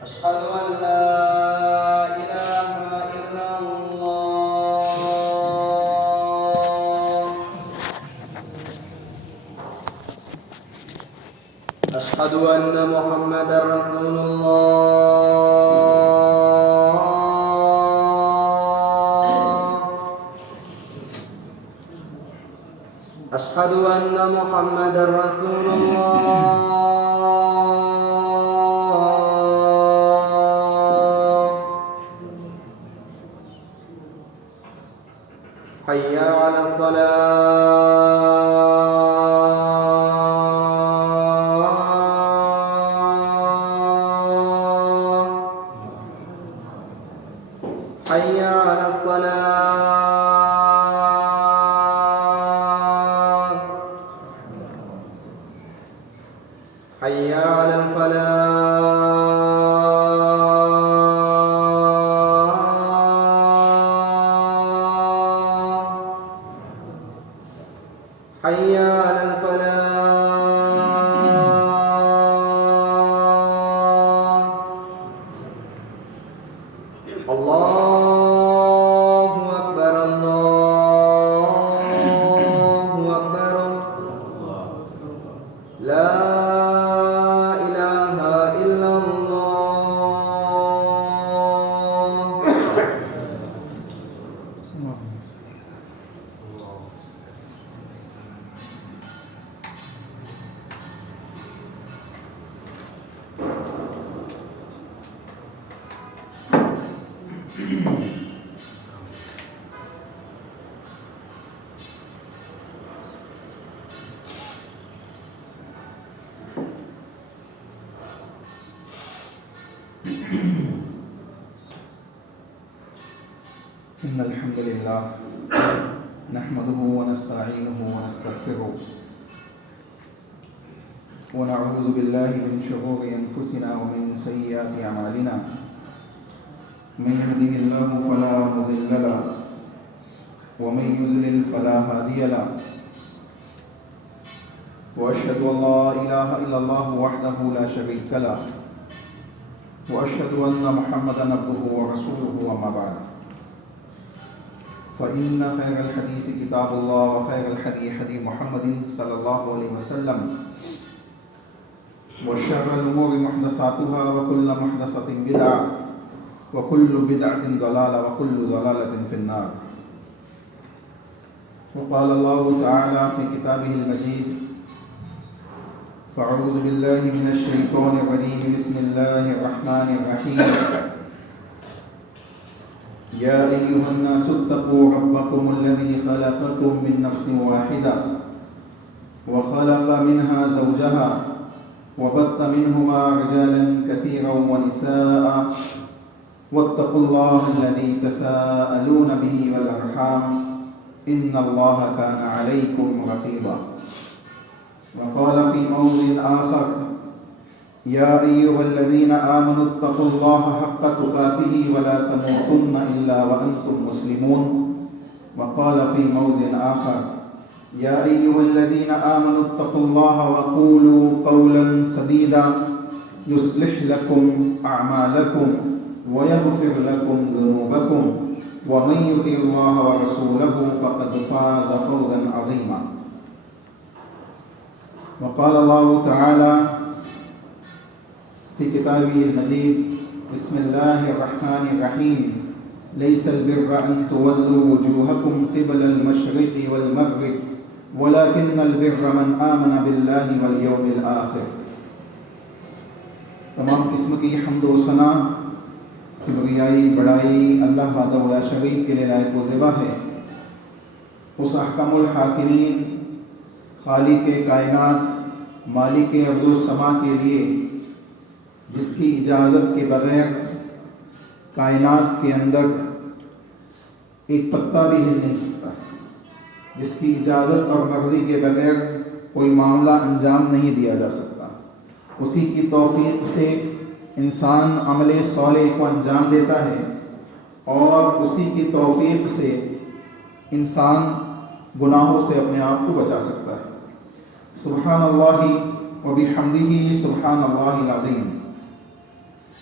أشهد أن لا إله إلا الله. أشهد أن محمدا رسول الله. أشهد أن محمدا رسول الله. حي على الصلاة. حي على الصلاة. حي على الفلاح. حي على الفلاح. الله أكبر الله أكبر. لا إله إلا الله. إن الحمد لله نحمده ونستعينه ونستغفره ونعوذ بالله من شرور أنفسنا ومن سيئات أعمالنا. من يهده الله فلا مضل له ومن يضلل فلا هادي له. وأشهد أن لا إله إلا الله وحده لا شريك له وأشهد أن محمدا عبده ورسوله. أما بعد فإن خير الحديث كتاب الله وخير الهدي هدي محمد صلى الله عليه وسلم وشر الأمور محدثاتها وكل محدثة بدعة وكل بدعة ضلالة وكل ضلالة في النار. وقال الله تعالى في كتابه المجيد: فأعوذ بالله من الشيطان الرجيم. بسم الله الرحمن الرحيم. يا أيها الناس اتقوا ربكم الذي خلقكم من نفس واحدة وخلق منها زوجها وبث منهما رجالا كثيرا ونساء واتقوا الله الذي تساءلون به والأرحام إن الله كان عليكم رقيبا. وقال في موضع آخر: يا أيها الذين آمنوا اتقوا الله حق تقاته ولا تموتن إلا وأنتم مسلمون. وقال في موضع آخر: يا أيها الذين آمنوا اتقوا الله وقولوا قولا سديدا يصلح لكم أعمالكم ويغفر لكم ذنوبكم ومن يطع الله ورسوله فقد فاز فوزا عظيما. وقال الله تعالى في كتابه المجيد: بسم الله الرحمن الرحيم. ليس البر أن تولوا وجوهكم قبل المشرق والمغرب ولكن البر من آمن بالله واليوم الآخر. تمام قسم کی حمد و ثنا کبریائی بڑائی اللہ وحدہ لا شریک کے لیے لائق و زیبا ہے. اس احکم الحاکمین خالق کائنات مالک ارض و سما کے لیے جس کی اجازت کے بغیر کائنات کے اندر ایک پتا بھی ہل نہیں سکتا، جس کی اجازت اور مرضی کے بغیر کوئی معاملہ انجام نہیں دیا جا سکتا. اسی کی توفیق سے انسان عمل صالح کو انجام دیتا ہے اور اسی کی توفیق سے انسان گناہوں سے اپنے آپ کو بچا سکتا ہے. سبحان اللہ و بحمدہ سبحان اللہ العظیم.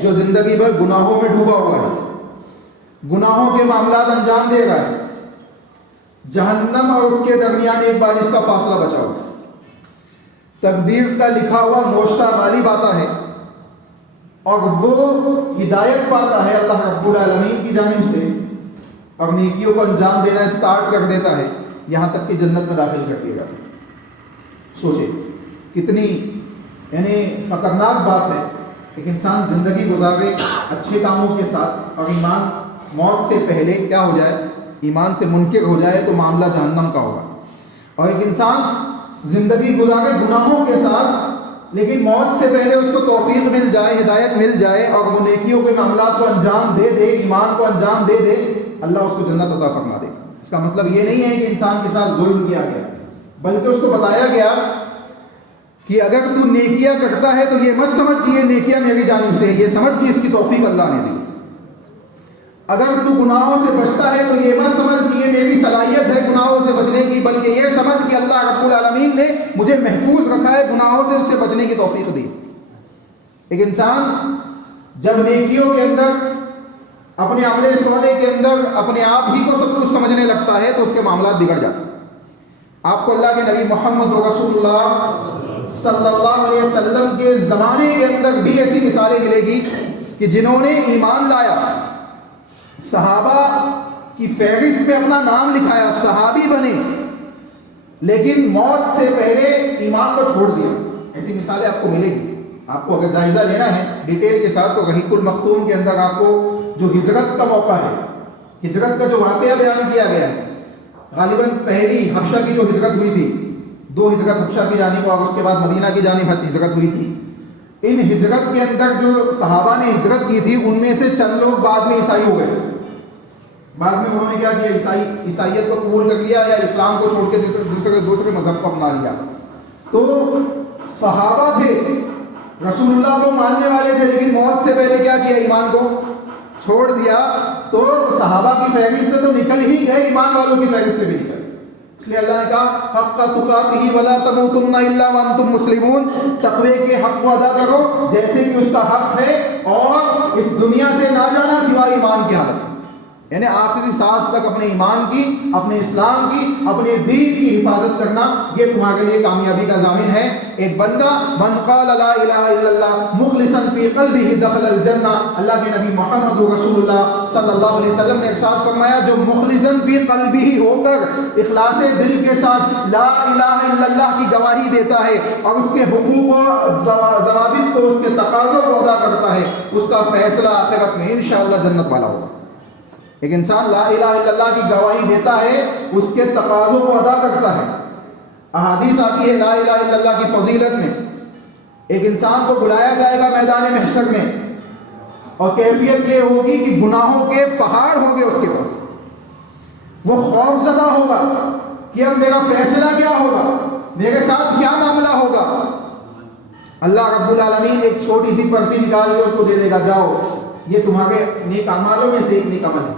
جو زندگی بھر گناہوں میں ڈوبا ہوا ہے، گناہوں کے معاملات انجام دے رہا ہے، جہنم اور اس کے درمیان ایک بارش کا فاصلہ بچا ہوا ہے، تقدیر کا لکھا ہوا نوشتہ غالب آتا ہے اور وہ ہدایت پاتا ہے اللہ رب العالمین کی جانب سے اور نیکیوں کو انجام دینا سٹارٹ کر دیتا ہے، یہاں تک کہ جنت میں داخل کر دیا جاتا ہے۔ سوچے کتنی خطرناک بات ہے، ایک انسان زندگی گزارے اچھے کاموں کے ساتھ اور ایمان موت سے پہلے کیا ہو جائے، ایمان سے منکر ہو جائے تو معاملہ جہنم کا ہوگا، اور ایک انسان زندگی گزارے گناہوں کے ساتھ لیکن موت سے پہلے اس کو توفیق مل جائے، ہدایت مل جائے اور وہ نیکیوں کے معاملات کو انجام دے دے، ایمان کو انجام دے دے، اللہ اس کو جنت عطا فرما دے گا۔ اس کا مطلب یہ نہیں ہے کہ انسان کے ساتھ ظلم کیا گیا، بلکہ اس کو بتایا گیا کہ اگر تو نیکیاں کرتا ہے تو یہ مت سمجھ کہ یہ نیکیاں میری جانب سے ہے، یہ سمجھ کہ اس کی توفیق اللہ نے دی۔ اگر تو گناہوں سے بچتا ہے تو یہ مت سمجھ کہ یہ میری صلاحیت ہے گناہوں سے بچنے کی، بلکہ یہ سمجھ کہ اللہ رب العالمین نے مجھے محفوظ رکھا ہے، گناہوں سے اس سے بچنے کی توفیق دی۔ ایک انسان جب نیکیوں کے اندر، اپنے عمل سونے کے اندر اپنے آپ ہی کو سب کچھ سمجھنے لگتا ہے تو اس کے معاملات بگڑ جاتے ہیں۔ آپ کو اللہ کے نبی محمد رسول اللہ صلی اللہ علیہ وسلم کے زمانے کے اندر بھی ایسی مثالیں ملے گی کہ جنہوں نے ایمان لایا، صحابہ کی فہرست پہ اپنا نام لکھایا، صحابی بنے، لیکن موت سے پہلے ایمان کو چھوڑ دیا۔ ایسی مثالیں آپ کو ملے گی۔ آپ کو اگر جائزہ لینا ہے ڈیٹیل کے ساتھ تو رحیق المختوم کے اندر آپ کو جو ہجرت کا موقع ہے، ہجرت کا جو واقعہ بیان کیا گیا ہے، غالباً پہلی حبشہ کی جو ہجرت ہوئی تھی، 2 ہجرت حبشہ کی جانب اور اس کے بعد مدینہ کی جانب ہجرت ہوئی تھی، ان ہجرت کے اندر جو صحابہ نے ہجرت کی تھی ان میں سے چند لوگ بعد میں عیسائی ہو گئے۔ بعد میں انہوں نے کیا کیا، عیسائیت کو قبول کر لیا یا اسلام کو چھوڑ کے دوسرے مذہب کو اپنا لیا۔ تو صحابہ تھے، رسول اللہ کو ماننے والے تھے، لیکن موت سے پہلے کیا کیا، ایمان کو چھوڑ دیا۔ تو صحابہ کی فہرست سے تو نکل ہی گئے، ایمان والوں کی فہرست سے بھی نکل۔ اس لیے اللہ نے کہا حق تقاتہ ولا تموتن الا وانتم مسلمون، تقوی کے حق کو ادا کرو جیسے کہ اس کا حق ہے، اور اس دنیا سے نہ جانا سوائے ایمان کی حالت، یعنی آخری سانس تک اپنے ایمان کی، اپنے اسلام کی، اپنے دین کی حفاظت کرنا، یہ تمہارے لیے کامیابی کا ضامن ہے۔ ایک بندہ من قال لا الہ الا اللہ مخلصا فی قلبہ دخل الجنہ، اللہ کے نبی محمد رسول اللہ صلی اللہ علیہ وسلم نے ارشاد فرمایا جو مخلصا فی قلبہ ہو کر اخلاص دل کے ساتھ لا الہ الا اللہ کی گواہی دیتا ہے اور اس کے حقوق و ضوابط کو، اس کے تقاضوں کو ادا کرتا ہے، اس کا فیصلہ آخرت میں انشاءاللہ جنت والا ہوگا۔ ایک انسان لا الہ الا اللہ کی گواہی دیتا ہے، اس کے تقاضوں کو ادا کرتا ہے۔ احادیث آتی ہے لا الہ الا اللہ کی فضیلت میں، ایک انسان کو بلایا جائے گا میدان محشر میں اور کیفیت یہ ہوگی کہ گناہوں کے پہاڑ ہوں گے اس کے پاس، وہ خوف زدہ ہوگا کہ اب میرا فیصلہ کیا ہوگا، میرے ساتھ کیا معاملہ ہوگا۔ اللہ رب العالمین ایک چھوٹی سی پرچی نکال کے اس کو دے دے گا، جاؤ یہ تمہارے نیک اعمالوں میں سے ایک نیک عمل ہے۔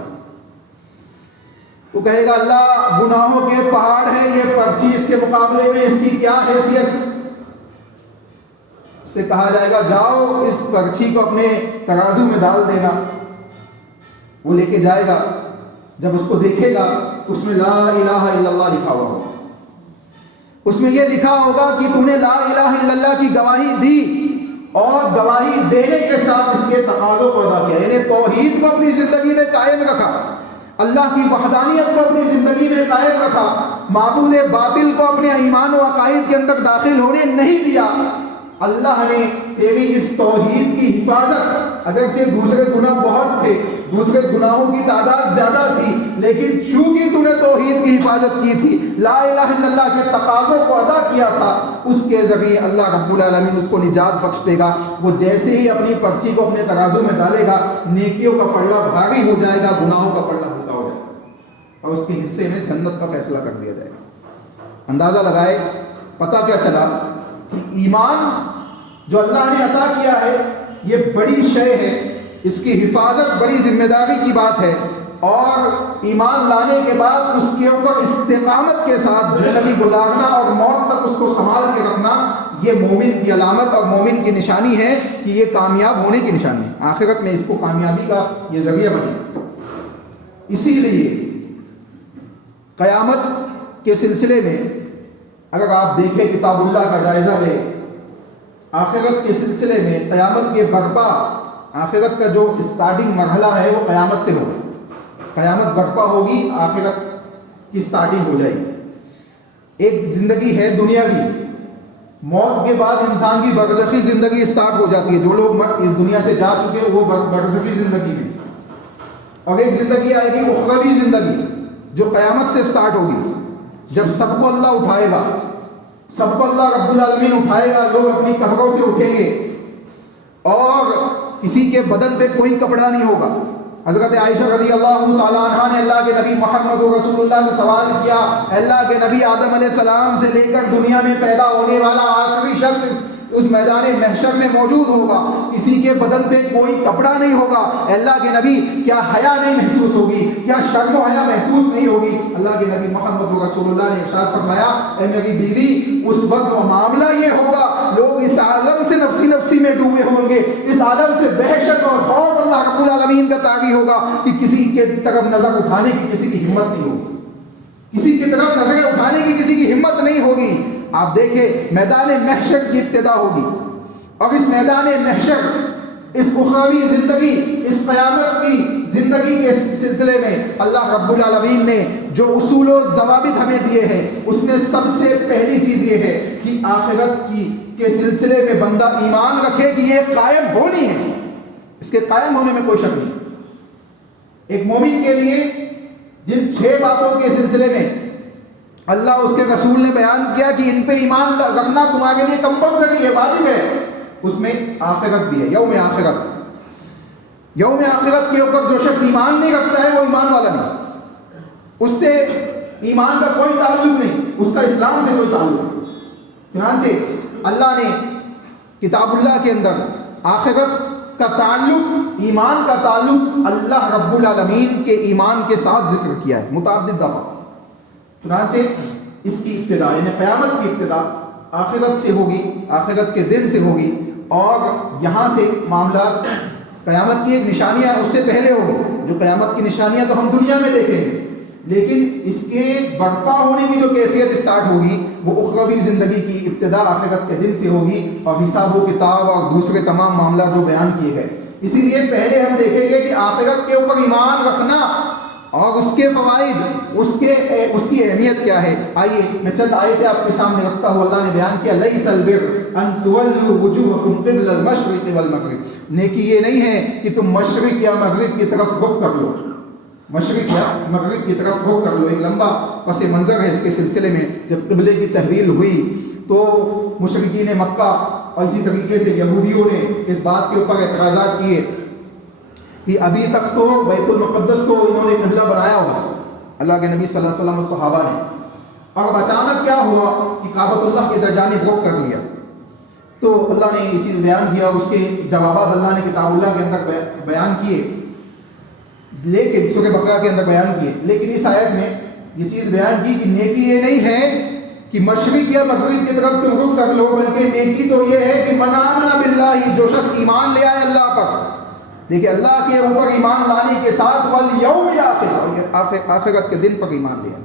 تو کہے گا اللہ گناہوں کے پہاڑ ہیں، یہ پرچی اس کے مقابلے میں اس کی کیا حیثیت؟ اس سے کہا جائے گا جاؤ اس پرچی کو اپنے ترازو میں ڈال دینا۔ وہ لے کے جائے گا، جب اس کو دیکھے گا اس میں لا الہ الا اللہ لکھا ہوا ہوگا، اس میں یہ لکھا ہوگا کہ تم نے لا الہ الا اللہ کی گواہی دی اور گواہی دینے کے ساتھ اس کے تقاضوں کو ادا کیا، یعنی توحید کو اپنی زندگی میں قائم رکھا، اللہ کی وحدانیت کو اپنی زندگی میں قائم رکھا، معبود باطل کو اپنے ایمان و عقائد کے اندر داخل ہونے نہیں دیا۔ اللہ نے تیری اس توحید کی حفاظت، اگرچہ دوسرے گناہ بہت تھے، دوسرے گناہوں کی تعداد زیادہ تھی، لیکن چونکہ تو نے توحید کی حفاظت کی تھی، لا الہ الا اللہ کے تقاضوں کو ادا کیا تھا، اس کے ذریعے اللہ رب العالمین اس کو نجات بخش دے گا۔ وہ جیسے ہی اپنی پرچی کو اپنے ترازو میں ڈالے گا، نیکیوں کا پلڑا بھاری ہو جائے گا، گناہوں کا پلڑا ہلکا ہو جائے گا، اور اس کے حصے میں جنت کا فیصلہ کر دیا جائے گا۔ اندازہ لگائے، پتہ کیا چلا کہ ایمان جو اللہ نے عطا کیا ہے یہ بڑی شے ہے، اس کی حفاظت بڑی ذمہ داری کی بات ہے، اور ایمان لانے کے بعد اس کے اوپر استقامت کے ساتھ زندگی گزارنا اور موت تک اس کو سنبھال کے رکھنا، یہ مومن کی علامت اور مومن کی نشانی ہے کہ یہ کامیاب ہونے کی نشانی ہے، آخرت میں اس کو کامیابی کا یہ ذریعہ بنے۔ اسی لیے قیامت کے سلسلے میں اگر آپ دیکھیں کتاب اللہ کا جائزہ لیں، آخرت کے سلسلے میں قیامت کے برپا، آخرت کا جو اسٹارٹنگ مرحلہ ہے وہ قیامت سے ہوگا۔ قیامت برپا ہوگی، آخرت کی اسٹارٹنگ ہو جائے گی۔ ایک زندگی ہے دنیاوی، موت کے بعد انسان کی برزخی زندگی اسٹارٹ ہو جاتی ہے، جو لوگ اس دنیا سے جا چکے وہ برزخی زندگی میں، اور ایک زندگی آئے گی اخروی زندگی جو قیامت سے اسٹارٹ ہوگی، جب سب کو اللہ اٹھائے گا، سب کو اللہ رب العالمین اٹھائے گا، لوگ اپنی قبروں سے اٹھیں گے اور کسی کے بدن پہ کوئی کپڑا نہیں ہوگا۔ حضرت عائشہ رضی اللہ تعالیٰ عنہ نے اللہ کے نبی محمد رسول اللہ سے سوال کیا، اللہ کے نبی آدم علیہ السلام سے لے کر دنیا میں پیدا ہونے والا آخری شخص اس میدان محشر میں موجود ہوگا، کسی کے بدن پہ کوئی کپڑا نہیں ہوگا، اللہ کے نبی کیا حیا نہیں محسوس ہوگی، کیا شرم و حیا محسوس نہیں ہوگی؟ اللہ کے نبی محمد رسول اللہ نے ارشاد فرمایا، اے میری بیوی، اس وقت معاملہ یہ ہوگا، لوگ اس عالم سے نفسی نفسی میں ڈوبے ہوں گے، اس عالم سے وحشت اور خوف اللہ رب العالمین کا طاغی ہوگا کہ کسی کے طرف نظر اٹھانے کی کسی کی ہمت نہیں ہوگی، کسی کی طرف نظریں اٹھانے کی کسی کی ہمت نہیں ہوگی۔ آپ دیکھیں میدان محشر کی ابتدا ہوگی، اور اس میدان محشر، اس اخروی زندگی، اس قیامت کی زندگی کے سلسلے میں اللہ رب العالمین نے جو اصول و ضوابط ہمیں دیے ہیں، اس میں سب سے پہلی چیز یہ ہے کہ آخرت کے سلسلے میں بندہ ایمان رکھے کہ یہ قائم ہونی ہے، اس کے قائم ہونے میں کوئی شک نہیں۔ ایک مومن کے لیے جن 6 باتوں کے سلسلے میں اللہ اس کے رسول نے بیان کیا کہ ان پہ ایمان رکھنا تمہارے لیے کمپلسری ہے، واجب ہے، اس میں آخرت بھی ہے، یوم آخرت۔ یوم آخرت کے اوپر جو شخص ایمان نہیں رکھتا ہے وہ ایمان والا نہیں، اس سے ایمان کا کوئی تعلق نہیں، اس کا اسلام سے کوئی تعلق نہیں۔ چنانچہ اللہ نے کتاب اللہ کے اندر آخرت کا تعلق، ایمان کا تعلق اللہ رب العالمین کے ایمان کے ساتھ ذکر کیا ہے متعدد دفعہ۔ چنانچہ اس کی ابتدا یعنی قیامت کی ابتدا آخرت سے ہوگی، آخرت کے دن سے ہوگی، اور یہاں سے معاملہ قیامت کی ایک نشانیاں اس سے پہلے ہوگی، جو قیامت کی نشانیاں تو ہم دنیا میں دیکھیں گے، لیکن اس کے برپا ہونے کی جو کیفیت اسٹارٹ ہوگی وہ اخروی زندگی کی ابتدا آخرت کے دن سے ہوگی، اور حساب و کتاب اور دوسرے تمام معاملات جو بیان کیے گئے۔ اسی لیے پہلے ہم دیکھیں گے کہ آخرت کے اوپر ایمان رکھنا اور اس کے فوائد، اس کی اہمیت کیا ہے۔ آئیے میں چند آیتیں آپ کے سامنے رکھتا ہوں۔ اللہ نے بیان کیا، لیس البر ان تولوا وجوہکم قبل المشرق والمغرب، نیکی یہ نہیں ہے کہ تم مشرق یا مغرب کی طرف رخ کر لو، مشرق یا مغرب کی طرف رخ کر لو۔ ایک لمبا پس منظر ہے اس کے سلسلے میں، جب قبلے کی تحویل ہوئی تو مشرکین مکہ اور اسی طریقے سے یہودیوں نے اس بات کے اوپر اعتراضات کیے کہ ابھی تک تو بیت المقدس کو انہوں نے قبلہ بنایا ہوا تھا، اللہ کے نبی صلی اللہ علیہ وسلم اور صحابہ نے، اور اب اچانک کیا ہوا کہ کعبۃ اللہ کی جانب رخ کر لیا۔ تو اللہ نے یہ چیز بیان کیا، اس کے جوابات اللہ نے کتاب اللہ کے اندر بیان کیے، لیکن سورہ بقرہ کے اندر بیان کیے، لیکن اس آیت میں یہ چیز بیان کی کہ نیکی یہ نہیں ہے کہ مشرق یا مغرب کی طرف تم رخ کر لو، بلکہ نیکی تو یہ ہے کہ من آمن باللہ، جو شخص ایمان لے آئے اللہ پر، دیکھیں اللہ کے اوپر ایمان لانے کے ساتھ والیوم الاخر، آخرت کے دن پر ایمان لیا،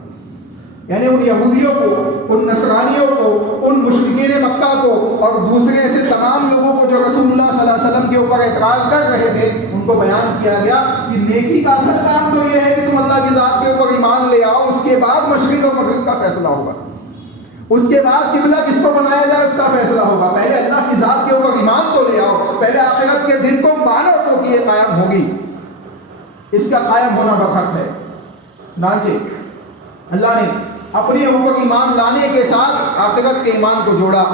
یعنی ان یہودیوں کو، ان نصرانیوں کو، ان مشرکین مکہ کو اور دوسرے ایسے تمام لوگوں کو جو رسول اللہ صلی اللہ علیہ وسلم کے اوپر اعتراض کر رہے تھے، ان کو بیان کیا گیا کہ نیکی کا اصل کام تو یہ ہے کہ تم اللہ کی ذات کے اوپر ایمان لے آؤ، اس کے بعد مشرق اور مغرب کا فیصلہ ہوگا، اس کے بعد قبلہ کس کو بنایا جائے اس کا فیصلہ ہوگا۔ پہلے اللہ کی ذات کے اوپر ایمان تو لے آؤ، پہلے آخرت کے دن کو مانو تو کہ یہ قائم ہوگی، اس کا قائم ہونا بحق ہے۔ چنانچہ اللہ نے اپنے اوپر ایمان لانے کے ساتھ آخرت کے ایمان کو جوڑا،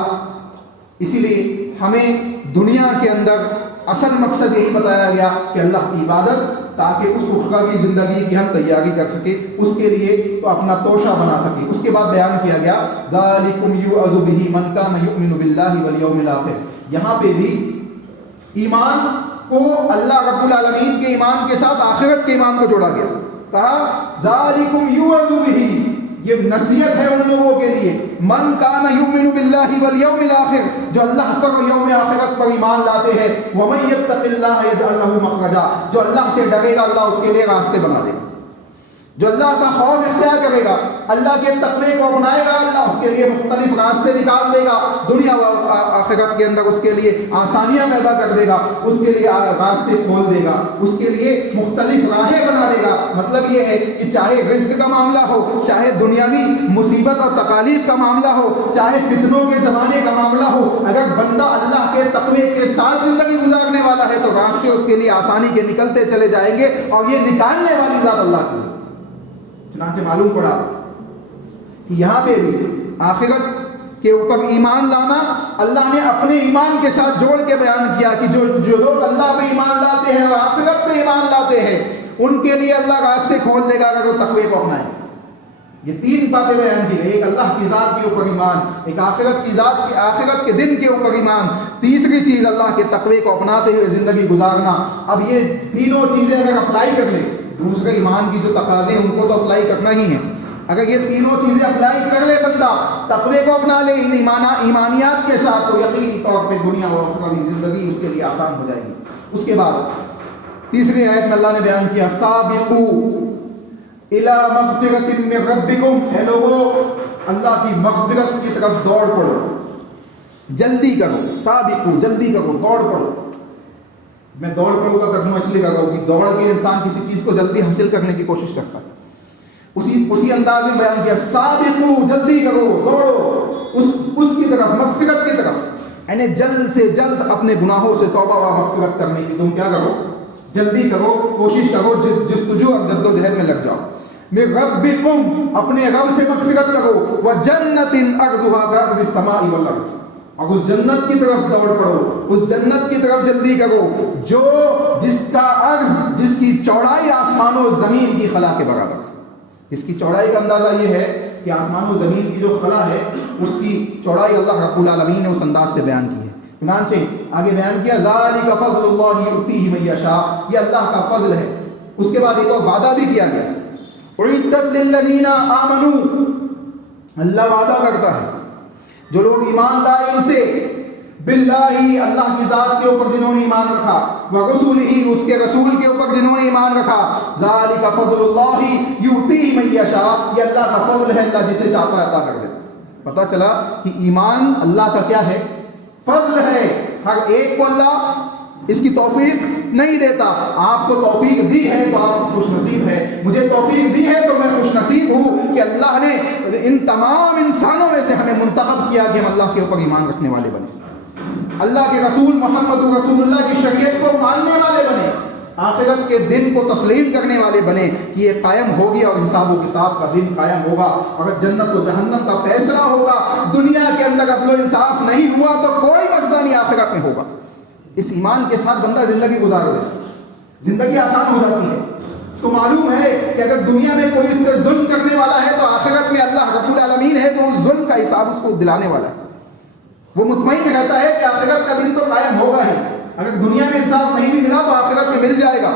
اسی لیے ہمیں دنیا کے اندر اصل مقصد یہی بتایا گیا کہ اللہ کی عبادت، تاکہ اس اخروی زندگی کی ہم تیاری کر سکیں، اس کے لیے تو اپنا توشہ بنا سکیں۔ اس کے بعد بیان کیا گیا ذالکم یوعظ بہ من کان یؤمن باللہ والیوم الاخر، یہاں پہ بھی ایمان کو اللہ رب العالمین کے ایمان کے ساتھ آخرت کے ایمان کو جوڑا گیا، کہا ذالکم یوعظ بہ، یہ نصیحت ہے ان لوگوں کے لیے، من کان یؤمن باللہ والیوم الاخر، جو اللہ پر اور یوم آخرت پر ایمان لاتے ہیں، ومن یتق اللہ یجعل لہ مخرجا، جو اللہ سے ڈرے گا اللہ اس کے لیے راستے بنا دے گا، جو اللہ کا خوف اختیار کرے گا، اللہ کے تقوی کو اپنائے گا، اللہ اس کے لیے مختلف راستے نکال دے گا، دنیا و آخرت کے اندر اس کے لیے آسانیاں پیدا کر دے گا، اس کے لیے راستے کھول دے گا، اس کے لیے مختلف راہیں بنا دے گا۔ مطلب یہ ہے کہ چاہے رزق کا معاملہ ہو، چاہے دنیاوی مصیبت اور تکالیف کا معاملہ ہو، چاہے فتنوں کے زمانے کا معاملہ ہو، اگر بندہ اللہ کے تقوی کے ساتھ زندگی گزارنے والا ہے تو راستے اس کے لیے آسانی کے نکلتے چلے جائیں گے، اور یہ نکالنے والی ذات اللہ کی۔ چنانچہ معلوم پڑا کہ یہاں پہ بھی آخرت کے اوپر ایمان لانا اللہ نے اپنے ایمان کے ساتھ جوڑ کے بیان کیا کہ جو لوگ اللہ پہ ایمان لاتے ہیں اور آخرت پہ ایمان لاتے ہیں ان کے لیے اللہ راستے کھول دے گا اگر وہ تقوی کو اپنائیں۔ یہ تین باتیں بیان کی گئی، ایک اللہ کی ذات کے اوپر ایمان، ایک آخرت کی ذات کے آخرت کے دن کے اوپر ایمان، تیسری چیز اللہ کے تقوی کو اپناتے ہوئے زندگی گزارنا۔ اب یہ تینوں چیزیں اگر اپلائی کر لیں، دوسرے ایمان کی جو تقاضے ہیں ان کو تو اپلائی کرنا ہی ہے، اگر یہ تینوں چیزیں اپلائی کر لے بندہ، تقوی کو اپنا لے ان ایمانیات کے ساتھ، تو یقینی طور پہ دنیا و آخرت کی زندگی اس کے لیے آسان ہو جائے گی۔ اس کے بعد تیسری آیت میں اللہ نے بیان کیا، سابقوا الی مغفرۃ من ربکم، اے لوگو اللہ کی مغفرت کی طرف دوڑ پڑو، جلدی کرو، سابقوا جلدی کرو، دوڑ پڑو۔ میں دوڑ پڑو کا ترجمہ اس لیے کر رہا ہوں کہ دوڑ کے انسان کسی چیز کو جلدی حاصل کرنے کی کوشش کرتا ہے، اسی انداز میں بیان کیا، سابقوا جلدی کرو، دوڑو اس کی طرف، مغفرت کی طرف، یعنی جلد سے جلد اپنے گناہوں سے توبہ و مغفرت کرنے کی تم کیا کرو، جلدی کرو، کوشش کرو، جستجو اور جدوجہد میں لگ جاؤ۔ من ربکم، اپنے رب سے مغفرت کرو، وجنۃ ارضھا کارض السماء والارض، اور اس جنت کی طرف دوڑ پڑو، اس جنت کی طرف جلدی کرو جو جس کا عرض، جس کی چوڑائی آسمان و زمین کی خلا کے برابر۔ اس کی چوڑائی کا اندازہ یہ ہے کہ آسمان و زمین کی جو خلا ہے اس کی چوڑائی اللہ رب العالمین نے اس انداز سے بیان کی ہے۔ چنانچہ آگے بیان کیا، ذالک فضل اللہ یؤتیہ من یشاء، یہ اللہ کا فضل ہے۔ اس کے بعد ایک اور وعدہ بھی کیا گیا، اعدت للذین آمنوا، اللہ وعدہ کرتا ہے جو لوگ ایمان لائے ان سے، باللہ اللہ کی ذات کے اوپر جنہوں نے ایمان رکھا، ورسولہ اس کے رسول کے اوپر جنہوں نے ایمان رکھا، ذالک فضل اللہ یؤتیہ من یشاء، یہ اللہ کا فضل ہے، اللہ جسے چاہتا ہے عطا کر دیتا۔ پتہ چلا کہ ایمان اللہ کا کیا ہے، فضل ہے، ہر ایک کو اللہ اس کی توفیق نہیں دیتا۔ آپ کو توفیق دی ہے تو آپ خوش نصیب ہے، مجھے توفیق دی ہے تو میں خوش نصیب ہوں کہ اللہ نے ان تمام انسانوں میں سے ہمیں منتخب کیا کہ ہم اللہ کے اوپر ایمان رکھنے والے بنے، اللہ کے رسول محمد رسول اللہ کی شریعت کو ماننے والے بنے، آخرت کے دن کو تسلیم کرنے والے بنے کہ یہ قائم ہوگی اور حساب و کتاب کا دن قائم ہوگا، اگر جنت و جہنم کا فیصلہ ہوگا، دنیا کے اندر عدل و انصاف نہیں ہوا تو کوئی مسئلہ نہیں آخرت میں ہوگا۔ اس ایمان کے ساتھ بندہ زندگی گزار لے، زندگی آسان ہو جاتی ہے۔ اس کو معلوم ہے کہ اگر دنیا میں کوئی اس پہ ظلم کرنے والا ہے تو آخرت میں اللہ رب العالمین ہے جو اس ظلم کا حساب اس کو دلانے والا ہے۔ وہ مطمئن رہتا ہے کہ آخرت کا دن تو قائم ہوگا ہی، اگر دنیا میں انصاف نہیں بھی ملا تو آخرت میں مل جائے گا۔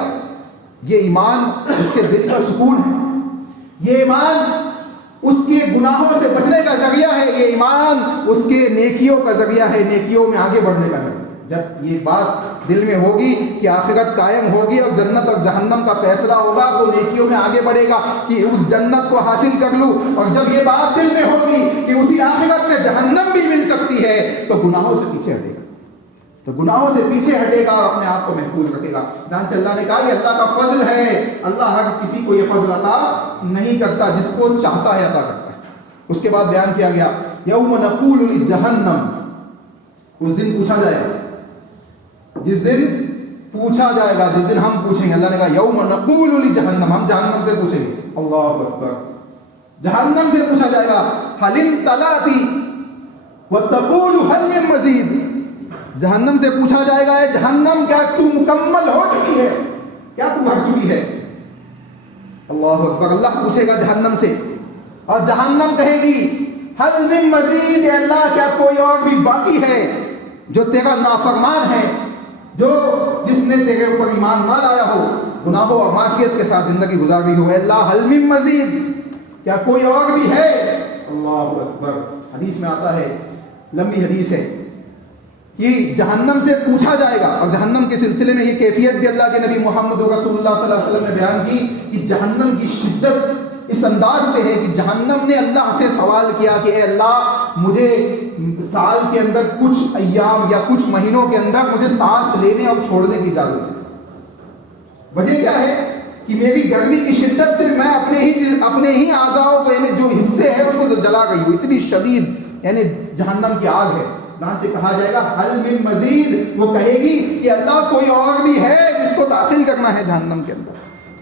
یہ ایمان اس کے دل کا سکون ہے، یہ ایمان اس کے گناہوں سے بچنے کا ذریعہ ہے، یہ ایمان اس کے نیکیوں کا ذریعہ ہے، نیکیوں میں آگے بڑھنے کا ذریعہ۔ جب یہ بات دل میں ہوگی کہ آخرت قائم ہوگی اور جنت اور جہنم کا فیصلہ ہوگا تو نیکیوں میں آگے بڑھے گا کہ اس جنت کو حاصل کر لوں، اور جب یہ بات دل میں ہوگی کہ اسی آخرت میں جہنم بھی مل سکتی ہے تو گناہوں سے پیچھے ہٹے گا، تو گناہوں سے پیچھے ہٹے گا اور اپنے آپ کو محفوظ رکھے گا۔ چنانچہ اللہ نے کہا یہ اللہ کا فضل ہے، اللہ ہر کسی کو یہ فضل عطا نہیں کرتا، جس کو چاہتا ہے عطا کرتا ہے۔ اس کے بعد بیان کیا گیا، یوم نقول لجہنم، اس دن پوچھا جائے گا، جس دن پوچھا جائے گا، جس دن ہم پوچھیں گے، اللہ نے کہا یوم نقول لجہنم، ہم جہنم سے پوچھیں گے، اللہ اکبر، جہنم سے پوچھا جائے گا، حل امتلاتی وتقول حل من مزید، جہنم سے پوچھا جائے گا، اے جہنم کیا تو مکمل ہو چکی ہے، کیا تو بھر چکی ہے، اللہ اکبر، اللہ پوچھے گا جہنم سے، اور جہنم کہے گی حل من مزید، اے اللہ کیا کوئی اور بھی باقی ہے جو تیرا نافرمان ہے، جو جس نے تیرے اوپر ایمان نہ لایا ہو، گناہوں اور معصیت کے ساتھ زندگی گزاری ہو، اے اللہ حل من مزید، کیا کوئی اور بھی ہے؟ اللہ اکبر. حدیث میں آتا ہے، لمبی حدیث ہے، کہ جہنم سے پوچھا جائے گا. اور جہنم کے سلسلے میں یہ کیفیت بھی اللہ کے نبی محمد رسول اللہ صلی اللہ علیہ وسلم نے بیان کی کہ جہنم کی شدت اس انداز سے ہے کہ جہنم نے اللہ سے سوال کیا کہ اے اللہ، مجھے سال کے اندر کچھ ایام یا کچھ مہینوں کے اندر مجھے سانس لینے اور چھوڑنے کی اجازت ہے. وجہ کیا ہے کہ میری گرمی کی شدت سے میں اپنے ہی اعضاؤں کو، یعنی جو حصے ہیں اس کو جلا گئی ہوں. اتنی شدید یعنی جہنم کی آگ ہے. سے کہا جائے گا حل من مزید، وہ کہے گی کہ اللہ کوئی اور بھی ہے جس کو داخل کرنا ہے جہنم کے اندر.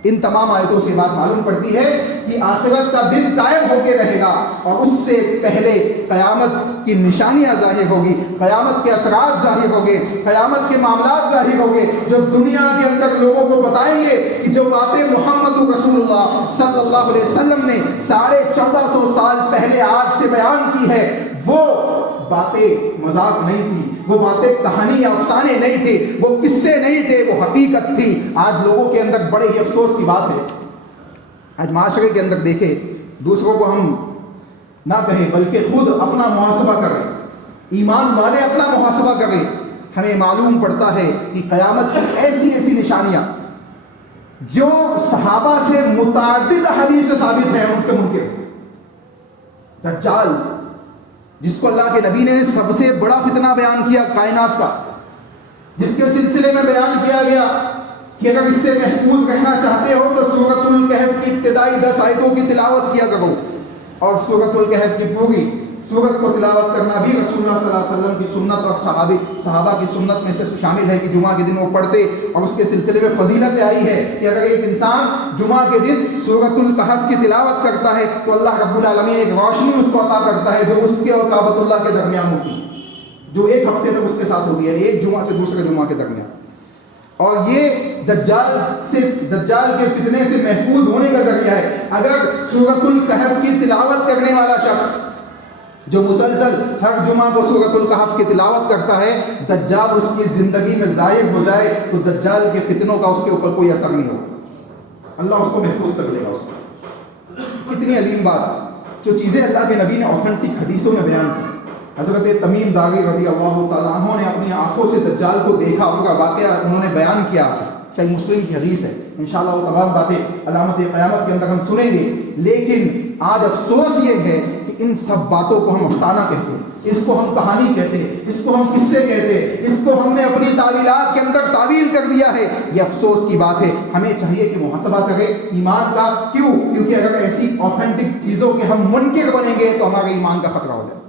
ان تمام آیتوں سے بات معلوم پڑتی ہے کہ آخرت کا دن قائم ہو کے رہے گا، اور اس سے پہلے قیامت کی نشانیاں ظاہر ہوگی، قیامت کے اثرات ظاہر ہوگے، قیامت کے معاملات ظاہر ہوگے، جو دنیا کے اندر لوگوں کو بتائیں گے کہ جو باتیں محمد رسول اللہ صلی اللہ علیہ وسلم نے 1450 سال پہلے آج سے بیان کی ہے، وہ باتیں مذاق نہیں تھی، وہ باتیں کہانی یا افسانے نہیں تھے، وہ قصے نہیں تھے، وہ حقیقت تھی. آج لوگوں کے اندر بڑے ہی افسوس کی بات ہے، آج معاشرے کے اندر دیکھیں، دوسروں کو ہم نہ کہیں بلکہ خود اپنا محاسبہ کریں، ایمان والے اپنا محاسبہ کریں. ہمیں معلوم پڑتا ہے کہ قیامت کی ایسی ایسی نشانیاں جو صحابہ سے متعدد حدیث سے ثابت ہیں ان کے منکر. دجال جس کو اللہ کے نبی نے سب سے بڑا فتنہ بیان کیا کائنات کا، جس کے سلسلے میں بیان کیا گیا کہ اگر اس سے محفوظ رہنا چاہتے ہو تو سورۃ الکہف کی ابتدائی 10 آیتوں کی تلاوت کیا کرو. اور سورۃ الکہف کی پوری سورت کو تلاوت کرنا بھی رسول اللہ صلی اللہ علیہ وسلم کی سنت اور صحابہ کی سنت میں سے شامل ہے کہ جمعہ کے دن وہ پڑھتے. اور اس کے سلسلے میں فضیلت آئی ہے کہ اگر ایک انسان جمعہ کے دن سورۃ الکہف کی تلاوت کرتا ہے تو اللہ رب العالمین ایک روشنی اس کو عطا کرتا ہے جو اس کے اور کعبۃ اللہ کے درمیان ہوتی ہے، جو ایک ہفتے تک اس کے ساتھ ہوتی ہے، ایک جمعہ سے دوسرے جمعہ کے درمیان. اور یہ دجال صرف دجال کے فتنے سے محفوظ ہونے کا ذریعہ ہے. اگر سورۃ الکہف کی تلاوت کرنے والا شخص جو مسلسل ہر جمعہ کو سورۃ الکہف کی تلاوت کرتا ہے، دجال اس کی زندگی میں ظاہر ہو جائے تو دجال کے فتنوں کا اس کے اوپر کوئی اثر نہیں ہوگا، اللہ اس کو محفوظ کر لے گا. اس سے کتنی عظیم بات، جو چیزیں اللہ کے نبی نے اوتھینٹک حدیثوں میں بیان کی. حضرت تمیم داری رضی اللہ تعالیٰ عنہ نے اپنی آنکھوں سے دجال کو دیکھا، ان کا واقعہ انہوں نے بیان کیا. صحیح مسلم کی حدیث ہے. انشاءاللہ وہ تمام باتیں علامت قیامت کے اندر ہم سنیں گے. لیکن آج افسوس یہ ہے کہ ان سب باتوں کو ہم افسانہ کہتے ہیں، اس کو ہم کہانی کہتے ہیں، اس کو ہم قصے کہتے ہیں، اس کو ہم نے اپنی تعویلات کے اندر تعویل کر دیا ہے. یہ افسوس کی بات ہے. ہمیں چاہیے کہ محاسبہ کریں ایمان کا. کیوں؟ کیونکہ اگر ایسی اوتھینٹک چیزوں کے ہم منکر بنیں گے تو ہمارے ایمان کا خطرہ ہو جائے،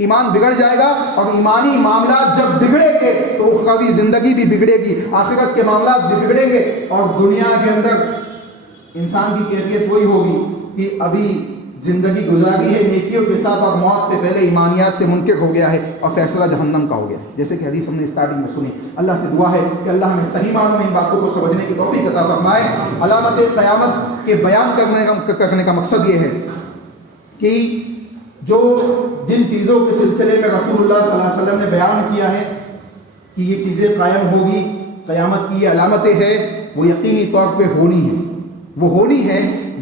ایمان بگڑ جائے گا. اور ایمانی معاملات جب بگڑیں گے تو اخروی زندگی بھی بگڑے گی، آخرت کے معاملات بھی بگڑیں گے. اور دنیا کے اندر انسان کی کیفیت وہی ہوگی کہ ابھی زندگی گزاری ہے نیکیوں کے ساتھ اور موت سے پہلے ایمانیات سے منکر ہو گیا ہے اور فیصلہ جہنم کا ہو گیا ہے، جیسے کہ حدیث ہم نے اسٹارٹنگ میں سنی. اللہ سے دعا ہے کہ اللہ ہمیں صحیح معنوں میں ان باتوں کو سمجھنے کی توفیق عطا فرمائے. علامت قیامت کے بیان کرنے کا مقصد یہ ہے کہ جو جن چیزوں کے سلسلے میں رسول اللہ صلی اللہ علیہ وسلم نے بیان کیا ہے کہ یہ چیزیں قائم ہوگی، قیامت کی یہ علامتیں ہیں، وہ یقینی طور پہ ہونی ہیں، وہ ہونی ہے.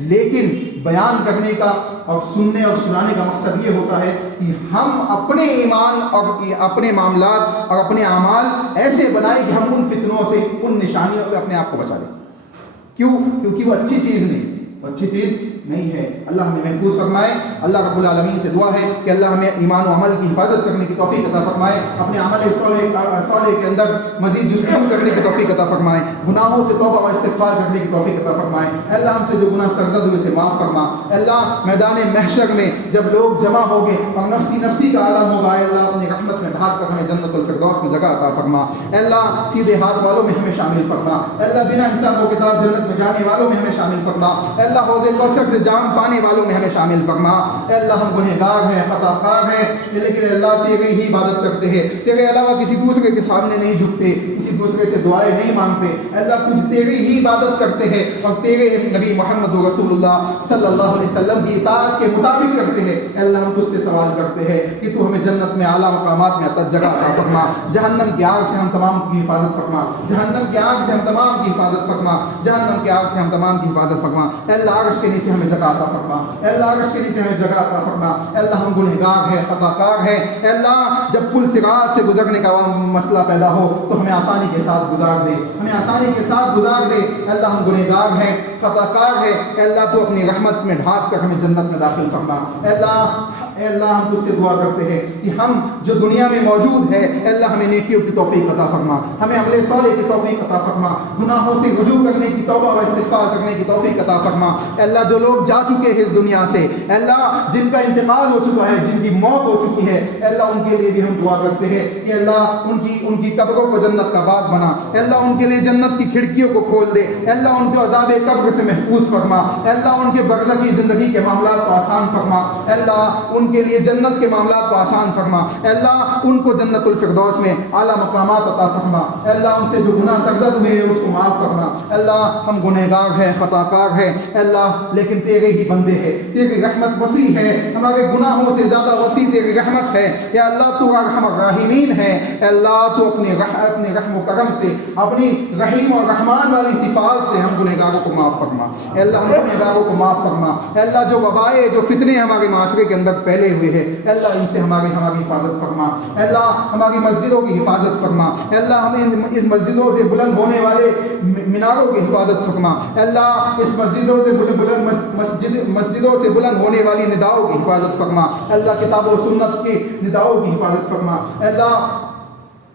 لیکن بیان کرنے کا اور سننے اور سنانے کا مقصد یہ ہوتا ہے کہ ہم اپنے ایمان اور اپنے معاملات اور اپنے اعمال ایسے بنائیں کہ ہم ان فتنوں سے، ان نشانیوں سے اپنے آپ کو بچا لیں. کیوں؟ کیونکہ وہ اچھی چیز نہیں، اچھی چیز نہیں ہے. اللہ ہمیں محفوظ فرمائے. اللہ رب العالمین سے دعا ہے کہ اللہ ہمیں ایمان و عمل کی حفاظت کرنے کی توفیق عطا فرمائے، اپنے عمل صالح کے اندر مزید جستجو کرنے کی توفیق عطا فرمائے، گناہوں سے توبہ و استغفار کرنے کی توفیق عطا فرمائے. اللہ ہم سے جو گناہ سرزد ہوئے سے معاف فرما. اللہ میدان محشر میں جب لوگ جمع ہوں گے اور نفسی کا عالم ہوگا، اللہ اپنی رحمت میں ڈھانپ کر ہمیں جنت الفردوس میں جگہ عطا فرما. اللہ سیدھے ہاتھ والوں میں ہمیں شامل فرما. اللہ بنا حساب و کتاب جنت میں جانے والوں میں ہمیں شامل فرما. اللہ حوض کوثر سے جام پانے والوں میں ہمیں شامل فرما. اے اللہ ہم گنہگار ہیں، خطا کار ہیں، لیکن اللہ تیرے ہی عبادت کرتے ہیں، تیرے علاوہ کسی دوسرے کے سامنے نہیں جھکتے، کسی دوسرے سے دعائیں نہیں مانگتے. اے اللہ تجھ تیری ہی عبادت کرتے ہیں اور تیرے نبی محمد رسول اللہ صلی اللہ علیہ وسلم کی اطاعت کے مطابق کرتے ہیں. اے اللہ ہم تجھ سے سوال کرتے ہیں کہ تو ہمیں جنت میں اعلیٰ مقامات میں جگہ عطا فرما. جہنم کی آگ سے ہم تمام کی حفاظت فرما. جہنم کی آگ سے ہم تمام کی حفاظت فرما. جہنم کی آگ سے ہم تمام کی حفاظت فرما. اے اے اللہ عرش کے نیچے ہمیں جگہ عطا فرما، اے اللہ عرش کے نیچے ہمیں جگہ عطا فرما، اے اللہ ہم گنہگار ہیں، خطا کار ہیں، اے اللہ جب پل صراط سے گزرنے کا مسئلہ پیدا ہو تو ہمیں آسانی کے ساتھ گزار دے، ہمیں آسانی کے ساتھ گزار دے، اے اللہ ہم گنہگار ہیں، خطا کار ہے، اے اللہ تو اپنی رحمت میں ڈھانپ کر ہمیں جنت میں داخل فرما، اے اللہ ہم تجھ سے دعا کرتے ہیں کہ ہم جو دنیا میں موجود ہے اے اللہ ہمیں نیکیوں کی توفیق عطا فرما، ہمیں عمل صالح کی توفیق عطا فرما، گناہوں سے رجوع کرنے کی، توبہ و استغفار کرنے کی توفیق عطا فرما، اے اللہ جو لوگ جا چکے ہیں اس دنیا سے، اے اللہ جن کا انتقال ہو چکا ہے، جن کی موت ہو چکی ہے، اے اللہ ان کے لیے بھی ہم دعا کرتے ہیں کہ اللہ ان کی قبروں کو جنت کا باغ بنا، اے اللہ ان کے لیے جنت کی کھڑکیوں کو کھول دے، اے اللہ ان کو عذاب قبر سے محفوظ فرما، اے اللہ ان کے برزخی زندگی کے معاملات کو آسان فرما، اے اللہ ان کے لیے جنت کے معاملات کو آسان فرما، اے اللہ ان کو جنت الفردوس میں اعلیٰ مقامات عطا فرما، اے اللہ ان سے جو گناہ سرزد ہوئے ہیں اس کو معاف فرما، اے اللہ ہم گنہگار ہیں، خطا کار ہیں، اے اللہ لیکن تیرے ہی بندے ہیں، تیری رحمت وسیع ہے، ہمارے گناہوں سے زیادہ وسیع تیری رحمت ہے، یا اللہ تو ارحم الراحمین ہے، اے اللہ تو اپنے رحم و کرم سے، اپنی رحیم اور رحمان والی صفات سے ہم گنہگاروں کو معاف فرما، اے اللہ ہم گنہگاروں کو معاف فرما، اے اللہ جو وبائیں جو فتنے ہمارے معاشرے کے اندر پھیلے ہوئے ہیں اے اللہ ان سے ہماری حفاظت فرما، اے اللہ ہماری مسجدوں کی حفاظت فرما، اے اللہ ہم اس مسجدوں سے بلند ہونے والے میناروں کی حفاظت فرما، اے اللہ اس مسجدوں سے بلند ہونے والی نداؤں کی حفاظت فرما، اے اللہ کتاب و سنت کی نداؤں کی حفاظت فرما، اے اللہ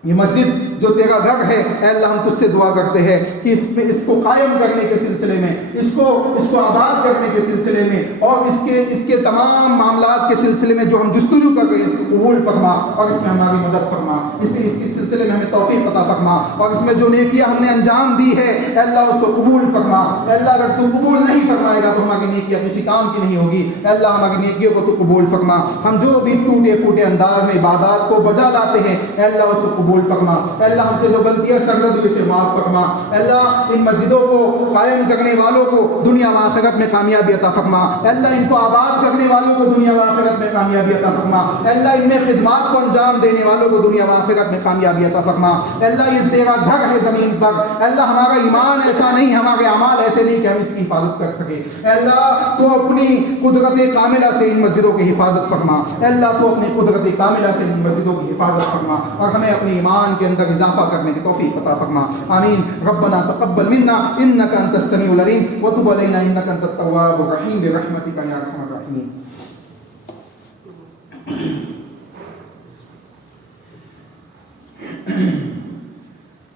یہ مسجد جو تیرا گھر ہے اے اللہ ہم تجھ سے دعا کرتے ہیں کہ اس کو قائم کرنے کے سلسلے میں، اس کو آباد کرنے کے سلسلے میں اور اس کے تمام معاملات کے سلسلے میں جو ہم جستجو کر رہے ہیں اس کو قبول فرما اور اس میں ہماری مدد فرما، اس کے سلسلے میں ہمیں توفیق عطا فرما، اور اس میں جو نیکیاں ہم نے انجام دی ہے اے اللہ اس کو قبول فرما، اے اللہ اگر تو قبول نہیں فرمائے گا تو ہماری نیکیاں کسی کام کی نہیں ہوگی، اے اللہ ہماری نیکیوں کو تو قبول فرما، ہم جو بھی ٹوٹے پھوٹے انداز میں عبادات کو بجا لاتے ہیں اے اللہ اس کو قبول فرما، اے اللہ ہم سے جو غلطیاں سرزد ہوئی سے معاف فرما، اے اللہ ان مسجدوں کو قائم کرنے والوں کو دنیا و آخرت میں کامیابی عطا فرما، اے اللہ ان کو آباد کرنے والوں کو دنیا و آخرت میں کامیابی عطا فرما، اے اللہ ان میں خدمات کو انجام دینے والوں کو دنیا و آخرت میں کامیابی عطا فرما، اے اللہ یہ تیرا گھر ہے زمین پر، اے اللہ ہمارا ایمان ایسا نہیں، ہمارے اعمال ایسے نہیں کہ ہم اس کی حفاظت کر سکے، اے اللہ تو اپنی قدرت کاملہ سے ان مسجدوں کی حفاظت فرما، اے اللہ تو اپنی قدرت کاملہ سے ان مسجدوں کی حفاظت فرما اور ہمیں اپنی ایمان کے اندر اضافہ کرنے کی توفیق عطا فرما، آمین۔ ربنا تقبل منا انك انت السميع العليم وتب علينا انك انت التواب الرحيم برحمتك يا ارحم الراحمين۔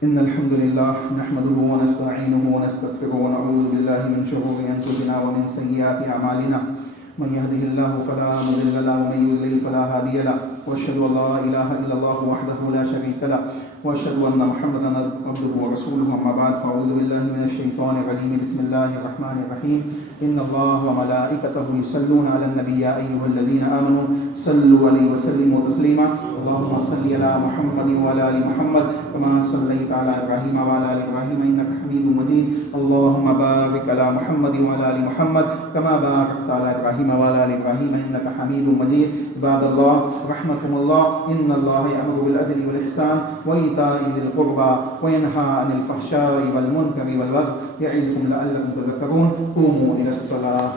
ان الحمد لله نحمده ونستعينه ونستغفره ونعوذ بالله من شرور انفسنا ومن سيئات اعمالنا، من يهده الله فلا مضل له ومن يضلل فلا هادي له، واشهد ان لا اله الا الله وحده لا شريك له، واشهد ان محمدا عبده ورسوله، اما بعد فاعوذ بالله من الشيطان الرجيم، بسم الله الرحمن الرحيم، ان الله وملائكته يصلون على النبي يا ايها الذين امنوا صلوا عليه وسلموا تسليما، اللهم صل على محمد وعلى ال محمد كما صليت على ابراهيم وعلى ال ابراهيم انك حميد مجيد، اللهم بارك على محمد وعلى ال محمد كما باركت على ابراهيم وعلى ال ابراهيم انك حميد مجيد، عباد الله رحمكم الله، ان الله يأمر بالعدل والاحسان وايتاء ذي القربى وينهى عن الفحشاء والمنكر والبغي يعظكم لعلكم تذكرون، قوموا الى الصلاة۔